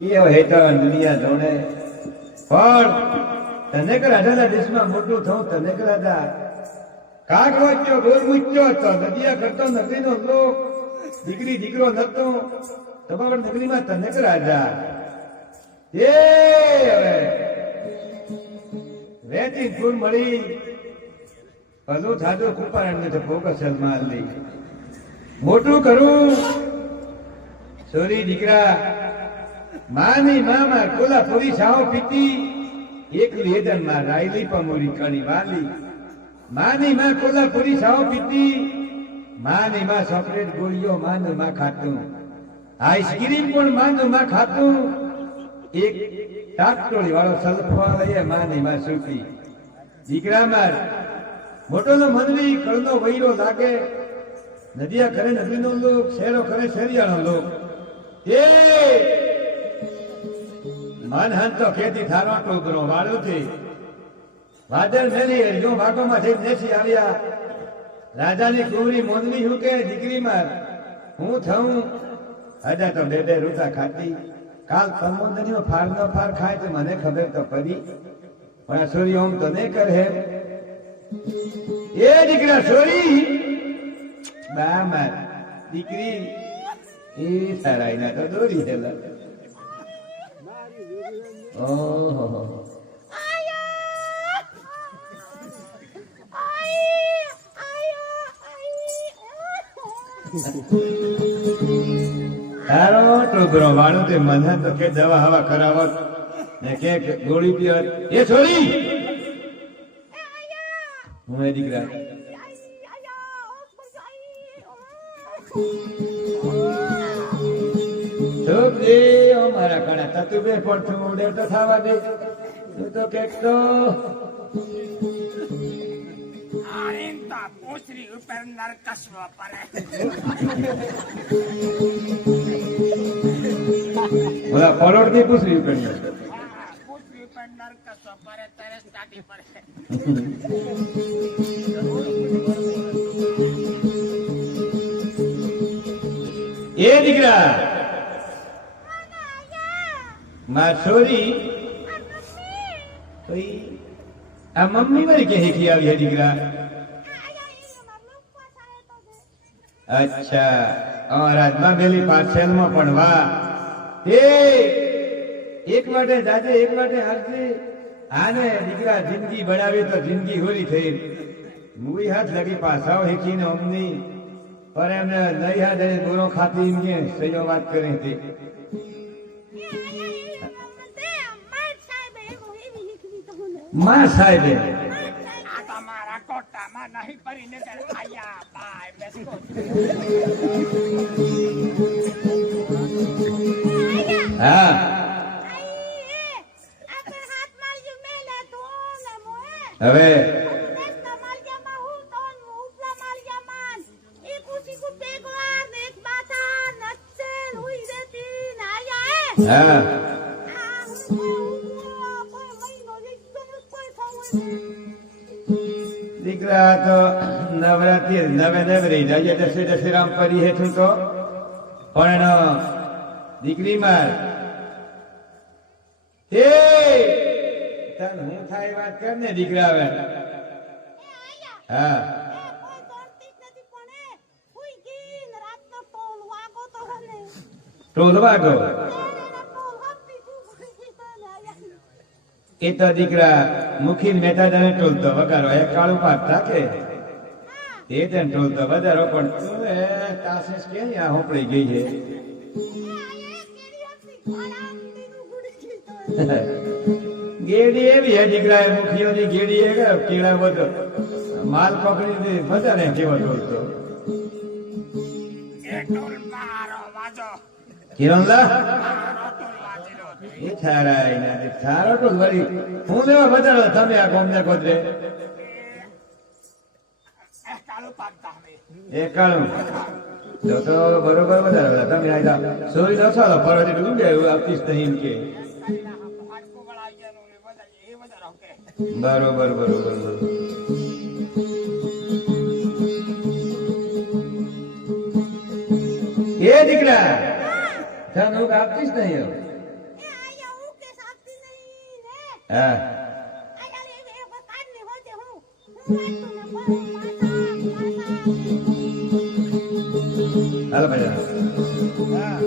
એ હેઠળ દુનિયા જોડે પણ તને કરાતા દેશમાં મોટું થવું તને કરાતા કાક વાંચ્યો ગોર મૂચ્યો તો નદિયા કરતો નગરીનો લોક દીકરી દીકરો નતો તમારા નગરીમાં તને કરાતા એ હવે વેતી ફૂલ મળી ભલું થાજો કૃપારણ્ય તો ફોકસ માલ લઈ મોટું કરું સોરી દીકરા માની મામા કોલ્હાપુરી સાવ પીતી એકલી હેદન માં રાયલી પમોરી કણી વાલી માની માં કોલ્હાપુરી સાવ પીતી માની માં ચોકલેટ ગોળીઓ માનું માં ખાતું આઈસ્ક્રીમ પણ માનું માં ખાતું એક ટાટોળી વાળો સલ્ફા લઈએ માની માં સૂકી દીકરા માર મોટો નો મનવી કળનો વૈરો લાગે નદિયા કરે નદીનો લોક શેરો કરે શેરિયાનો લોક એ મન હન તો ખેતી થારો ટોકરો વાળું થી વાદળ મેલી હરિયો ભાગોમાં જઈ નેસી આવ્યા રાજાની કુંવરી મોનવી હું કે દીકરી માર હું થઉં હજા તો બે રૂતા ખાતી કાલ તમોદરીનો ફાર નો ફાર ખાય તો મને ખબર તો પડી પણ આ સોરી ઓમ તો નહીં કરે એ દીકરા સોરી બા માર દીકરી એ સારાઈ ના તો દોરી હેલા ઓહો તારો ટોકરો વાળું તે મને તો કે દવા હવા કરાવત ને કે ગોળી પીવત એ છોરી હું એ દીકરા મારા કણા તું બે પડતું ઉડે તો થવા દે તું તો કેક તો પૂછરી ઉપર નરકસવા પડે ઓલા પરોડ ની પૂછરી ઉપર પૂછરી ઉપર નરકસવા પડે ત્યારે સ્ટાર્ટિંગ પડે એ દીકરા માર છોરી આ મમ્મી મારી કે હેકી આવી હે દીકરા અચ્છા રાજમાં પેલી પાર્સેલમાં પણ વાહ એક માટે જાજે એક માટે હાજે આને દીકરા જિંદગી બનાવી તો જિંદગી હોરી થઈ મુવી હાથ લગી પાછાઓ હેકીને અમની પર એમને લઈ હાથ ગોરો ખાતી એમ કે સહયો વાત કરે તે માં સાહેબે આ તમારા કોટામાં નહીં કરીને આયા બાય બેસકો હા હવે હા દીકરા તો નવરાત્રી નવે નવરી જઈએ દશેરામ પડી હેઠું તો પણ દીકરી માર એ તન હું થાય વાત કર ને દીકરા હવે હા ટોલ વાગો એ તો દીકરા મુખી મેઠા જને ટોલતો વગારો એ કાળું પાક થાકે એ તને ટોલતો વધારો પણ તું એ તાસીસ કે આ હોપડી ગઈ છે ગેડી એવી હે દીકરા એ મુખીઓની ગેડી એ કેળા બધો માલ પકડી વધારે કેવો ટોલતો એ ટોલ મારો વાજો કિરણલા એ થારાય ના થારો તો વળી હું લેવા બતાડો તમે આ કોમને કોદરે કાળું પાકતા અમે એ કાળું તો બરોબર બતાડો તમે આ સોરી ન ચાલો પરવાજી ડૂબ ગયું આપીશ નહીં કે બરોબર બરોબર એ દીકરા તને હું આપતીશ નહીં હા હાલો ભાઈ હા